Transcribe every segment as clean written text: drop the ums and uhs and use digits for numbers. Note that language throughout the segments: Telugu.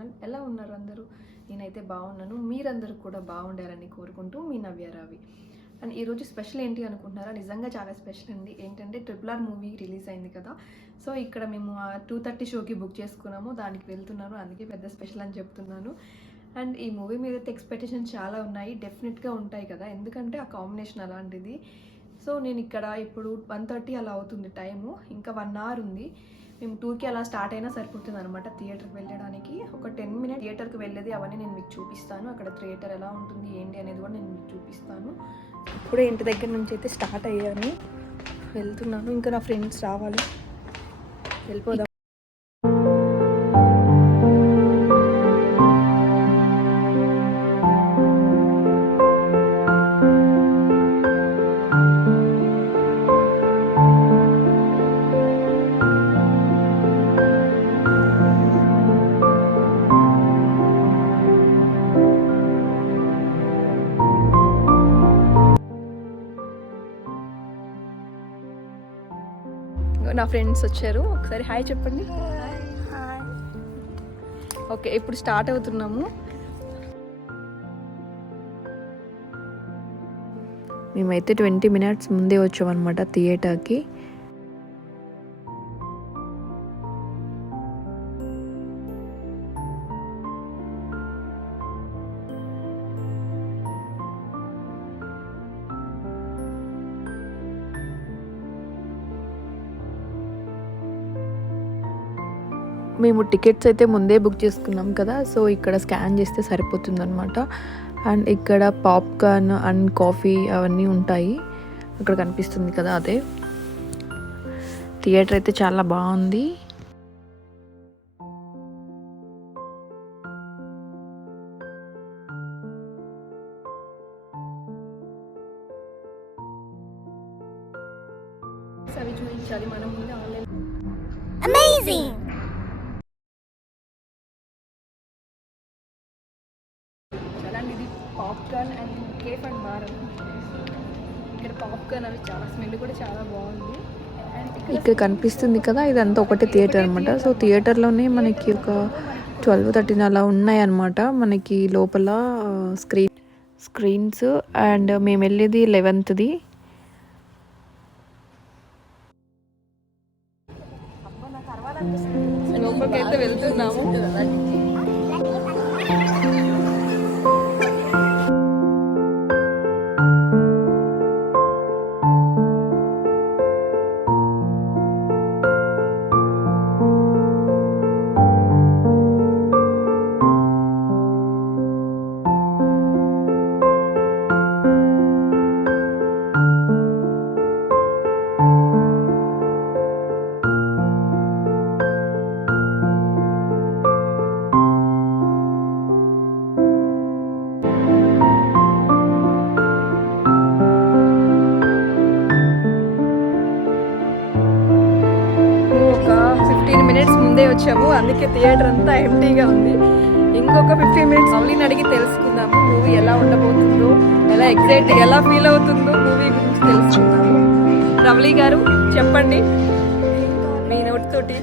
ఛానల్. ఎలా ఉన్నారు అందరూ? నేనైతే బాగున్నాను. మీరందరూ కూడా బాగుండాలని కోరుకుంటూ మీ నవ్యారావి. అండ్ ఈరోజు స్పెషల్ ఏంటి అనుకుంటున్నారా? నిజంగా చాలా స్పెషల్ అండి. ఏంటంటే RRR మూవీ రిలీజ్ అయింది కదా. సో ఇక్కడ మేము 2:30 షోకి బుక్ చేసుకున్నాము. దానికి వెళ్తున్నాను, అందుకే పెద్ద స్పెషల్ అని చెప్తున్నాను. అండ్ ఈ మూవీ మీద అయితే ఎక్స్పెక్టేషన్స్ చాలా ఉన్నాయి, డెఫినెట్గా ఉంటాయి కదా, ఎందుకంటే ఆ కాంబినేషన్ అలాంటిది. సో నేను ఇక్కడ ఇప్పుడు 1:30 అలా అవుతుంది టైము, ఇంకా 1 అవర్ ఉంది. మేము 2కి అలా స్టార్ట్ అయినా సరిపోతుంది అనమాట థియేటర్కి వెళ్ళడానికి. ఒక 10 మినిట్స్ థియేటర్కి వెళ్ళేది అవన్నీ నేను మీకు చూపిస్తాను. అక్కడ థియేటర్ ఎలా ఉంటుంది ఏంటి అనేది కూడా నేను మీకు చూపిస్తాను. ఇప్పుడే ఇంటి దగ్గర నుంచి అయితే స్టార్ట్ అయ్యాను, వెళ్తున్నాను. ఇంకా నా ఫ్రెండ్స్ రావాలి, వెళ్ళిపోదాం. నా ఫ్రెండ్స్ వచ్చారు, ఒకసారి హాయ్ చెప్పండి. ఓకే, ఇప్పుడు స్టార్ట్ అవుతున్నాము. మేమైతే 20 మినిట్స్ ముందే వచ్చామన్నమాట థియేటర్కి. మేము టికెట్స్ అయితే ముందే బుక్ చేసుకున్నాం కదా, సో ఇక్కడ స్కాన్ చేస్తే సరిపోతుంది అనమాట. అండ్ ఇక్కడ పాప్కార్న్ అండ్ కాఫీ అవన్నీ ఉంటాయి, అక్కడ కనిపిస్తుంది కదా అదే. థియేటర్ అయితే చాలా బాగుంది. అవి చూపించాలి మనం ముందే ఆన్లైన్. అమేజింగ్. ఇది popcorn and cafe and bar. ఇక్కడ పాప్కార్న్ అవి చాలా స్మెల్ కూడా చాలా బాగుంది. అండ్ ఇక్కడ కనిపిస్తుంది కదా, ఇదంతా ఒకటే థియేటర్ అనమాట. సో థియేటర్లోనే మనకి ఒక 12-13 అలా ఉన్నాయి అన్నమాట. మనకి లోపల స్క్రీన్స్. అండ్ మేము వెళ్ళేది 11th. లోపలికి అయితే వెళ్తున్నాము. వచ్చాము, అందుకే థియేటర్ అంతా ఎంటీగా ఉంది. ఇంకొక 15 మినిట్స్ లవ్లీని అడిగి తెలుసుకుందాము మూవీ ఎలా ఉండబోతుందో, ఎలా ఫీల్ అవుతుందో మూవీ గురించి తెలుసుకుందాము. లవ్లీ గారు చెప్పండి మీ నోటితోటి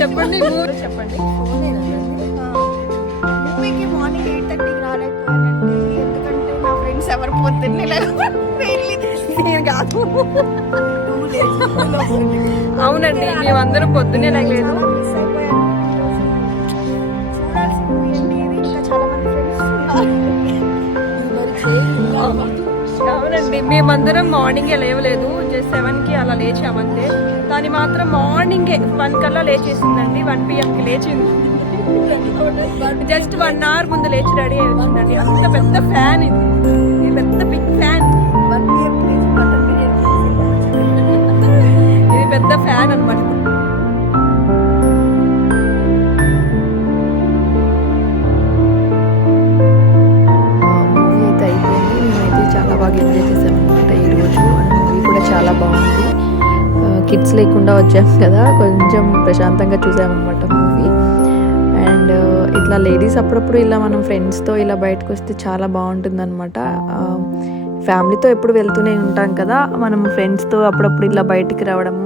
చెప్పండి. చెప్పండి. మూవీకి మార్నింగ్ 8:30కి రాలేకపోయానండి, ఎందుకంటే నా ఫ్రెండ్స్ ఎవరు పొద్దున్నే నేను కాదు. అవునండి, మేమందరం పొద్దునే లేగలేదు. అవునండి, మేమందరం మార్నింగే లేవలేదు, జస్ట్ 7కి అలా లేచామంతే. దాని మాత్రం మార్నింగే 1 కల్లా లేచేసిందండి. 1 PM లేచింది. జస్ట్ 1 అవర్ ముందు లేచి రెడీ అయి వచ్చిందండి. అంత పెద్ద ఫ్యాన్, ఇది పెద్ద బిగ్ ఫ్యాన్. ఇది పెద్ద ఫ్యాన్ అనమాట. మూవీ అయితే అయిపోయింది. మేమైతే చాలా బాగా ఎంజాయ్ చేసాం అనమాట ఈరోజు. మూవీ కూడా చాలా బాగుంది. కిడ్స్ లేకుండా వచ్చాం కదా, కొంచెం ప్రశాంతంగా చూసామన్నమాట మూవీ. అండ్ ఇట్లా లేడీస్ అప్పుడప్పుడు ఇలా మనం ఫ్రెండ్స్తో ఇలా బయటకు వస్తే చాలా బాగుంటుందన్నమాట. ఫ్యామిలీతో ఎప్పుడు వెళ్తూనే ఉంటాం కదా, మనం ఫ్రెండ్స్తో అప్పుడప్పుడు ఇలా బయటికి రావడము,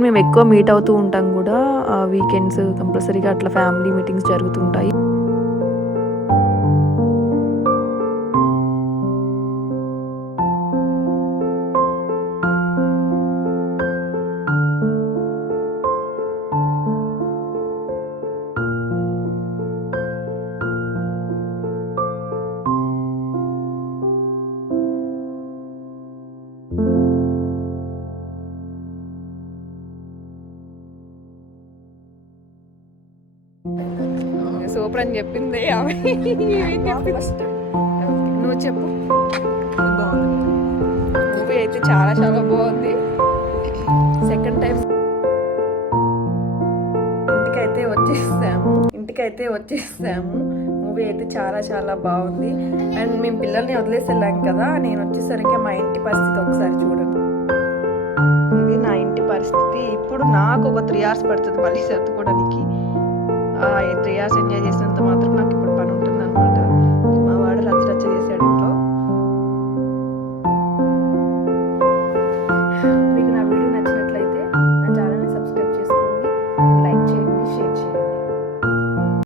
మేము ఎక్కువ మీట్ అవుతూ ఉంటాం కూడా, వీకెండ్స్ కంపల్సరీగా అట్లా ఫ్యామిలీ మీటింగ్స్ జరుగుతుంటాయి. సూపర్ అని చెప్పింది ఆమె. నువ్వు చెప్పు. మూవీ అయితే చాలా చాలా బాగుంది. సెకండ్ టైం ఇంటికైతే వచ్చేసాము. మూవీ అయితే చాలా చాలా బాగుంది. అండ్ మేము పిల్లల్ని వదిలేసి వెళ్ళాం కదా, నేను వచ్చేసరికి మా ఇంటి పరిస్థితి ఒకసారి చూడండి. ఇది నా ఇంటి పరిస్థితి. ఇప్పుడు నాకు ఒక 3 hours పడుతుంది మళ్ళీ సర్దుకోవడానికి. 3 hours ఎంజాయ్ చేసినంత